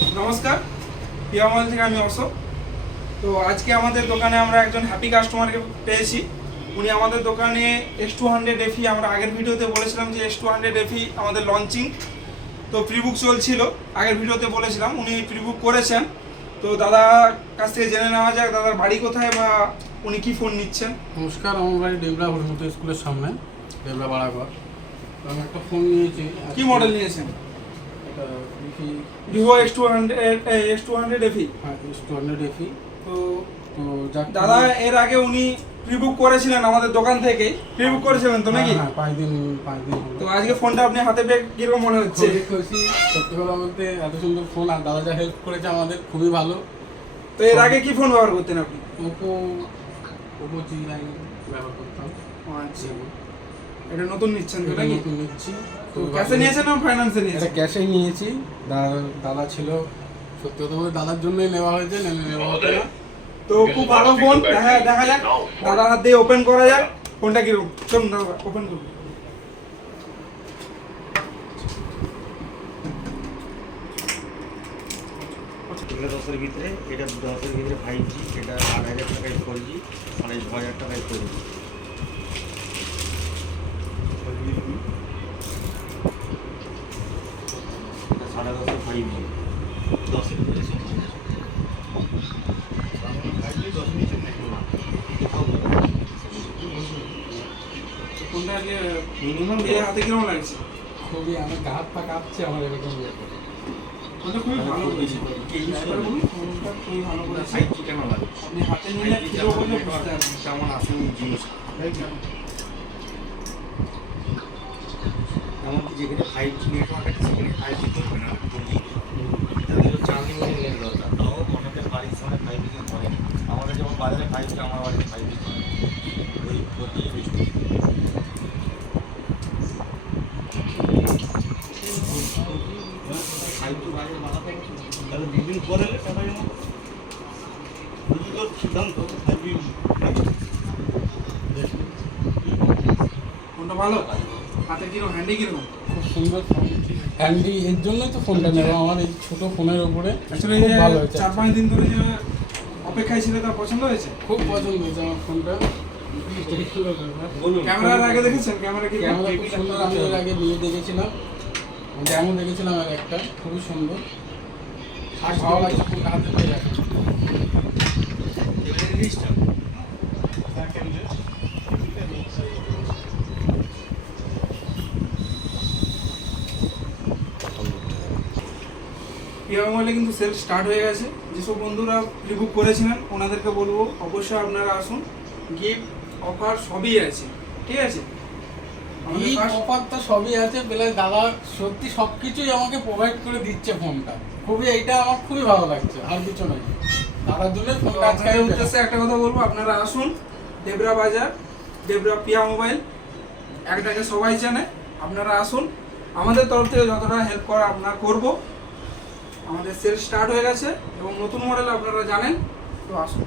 নমস্কার, পিয়া মোবাইল থেকে আমি অশোক। তো আজকে আমাদের দোকানে আমরা একজন হ্যাপি কাস্টমারকে পেয়েছি। উনি আমাদের দোকানে S200 FE, আমরা আগের ভিডিওতে বলেছিলাম যে S200 FE আমাদের লঞ্চিং, তো প্রিবুক চলছিল। আগের ভিডিওতে বলেছিলাম উনি প্রিবুক করেছেন। তো দাদার কাছ থেকে জেনে নেওয়া যাক দাদার বাড়ি কোথায় বা উনি কি ফোন নিচ্ছেন। নমস্কার, আমার বাড়ি ডেবরা হরিমতো স্কুলের সামনে, ডেবরা বাড়াঘর। আমি একটা ফোন নিয়েছি। কি মডেল নিয়েছেন? এটা ভিভো S200 FE। হ্যাঁ, S200 FE। তো তো যাক, দাদা এর আগে উনি প্রিবুক করেছিলেন আমাদের দোকান থেকে, প্রিবুক করেছিলেন তো নাকি? হ্যাঁ, 5 দিন হলো। তো আজকে ফোনটা আপনি হাতে পেয়ে কিরকম মনে হচ্ছে? খুবই খুশি, সত্যি কথা বলতে। এত সুন্দর ফোন, আর দাদা যা হেল্প করেছে আমাদের, খুবই ভালো। তো এর আগে কি ফোন ব্যবহার করতেন আপনি? ওপো G9 ব্যবহার করতাম। আচ্ছা, এটা নতুন নিচ্ছেন তো নাকি? নতুন নিচ্ছি। তো ক্যাশে নিয়েছেন না ফাইন্যান্সে এটা নিয়েছেন? ক্যাশেই নিয়েছি। দাদা ছিল, সত্যি কথা বলতে দাদার জন্যই নেওয়া হয়েছে, নেওয়া হতো না। তো খুব ভালো ফোন। দেখা যাক, দাদার হাত দিয়ে ওপেন করা যাক ফোনটা কিরকম। চলুন দাদা ওপেন করুন। এগুলো 10-এর ভিতরে, এটা 10-এর ভিতরে 5G, এটা 8,000 টাকায় 4G, মানে 6,000 টাকায় 4G। এটা 10.5 5G, 10-এর ভিতরে 5G, 10-এর নিচে নেই না। ফোনটা আগে মিনিমাম দিয়ে হাতে কিরকম লাগছে? খুবই, আমার গা হাত পা কাঁপছে আমার এরকম। ফোনটা খুবই ভালো করেছে। ফোনটা খুবই ভালো করেছে। 5G কেন লাগে? আপনি হাতে নিলে ভিডিও করলে বুঝতে পারবেন। কেমন আসেনি জিনিস, এমনকি যেখানে 5G নেটওয়ার্ক আছে সেখানে 5G চলবে না, 4G। তাদের চার্জিং নেট দরকার, তাও অনেকের বাড়ির সামনে 5G ধরে না। আমাদের যেমন বাজারে 5G, আমার বাড়িতে 5G ধরে না। ওই 4G বেশি। 5G বাজারে বানাতে হবে, তাহলে দুদিন পরে এলে টাকা জমা করো। বুঝলি তোর সিদ্ধান্ত 5G। ফোনটা ভালো, হাতে কিরকম, হ্যান্ডি কিরকম? খুব সুন্দর ফোন, হ্যান্ডি। এর জন্যই তো ফোনটা নেওয়া আমার, এই ছোটো ফোনের উপরে। আসলে খুব ভালো হয়েছে, 4-5 দিন ধরে যে অপেক্ষায় ছিল তার পছন্দ হয়েছে। খুব পছন্দ হয়েছে আমার ফোনটা। ক্যামেরার আগে দেখেছেন? ক্যামেরা কি ক্যামেরা খুব সুন্দর। আমি এর আগে নিয়ে দেখেছিলাম, যেমন দেখেছিলাম আর একটা, খুবই সুন্দর। আর ভালো লাগছে ফোনটা হাতে পেয়ে যাচ্ছে। পিয়া মোবাইলে কিন্তু সেল স্টার্ট হয়ে গেছে। যেসব বন্ধুরা প্রিবুক করেছিলেন ওনাদেরকে বলবো অবশ্যই আপনারা আসুন, গিফট অফার সবই আছে, ঠিক আছে? আমাদের এই first- অফার তো সবই আছে, প্লাস দাদা সত্যি সব কিছুই আমাকে প্রোভাইড করে দিচ্ছে ফোনটা। খুবই, এইটা আমার খুবই ভালো লাগছে, আর কিছু নয়। দাদার জন্য তো ফোনটা আজকে আপনাদের আমি উদ্দেশ্যে একটা কথা বলবো, আপনারা আসুন ডেবরা বাজার, ডেবরা পিয়া মোবাইল, একটাকে সবাই জানে। আপনারা আসুন, আমাদের তরফ থেকে যতটা হেল্প করা আপনারা করব। আমাদের সেল স্টার্ট হয়ে গেছে এবং নতুন মডেল আপনারা জানেন, তো আসুন।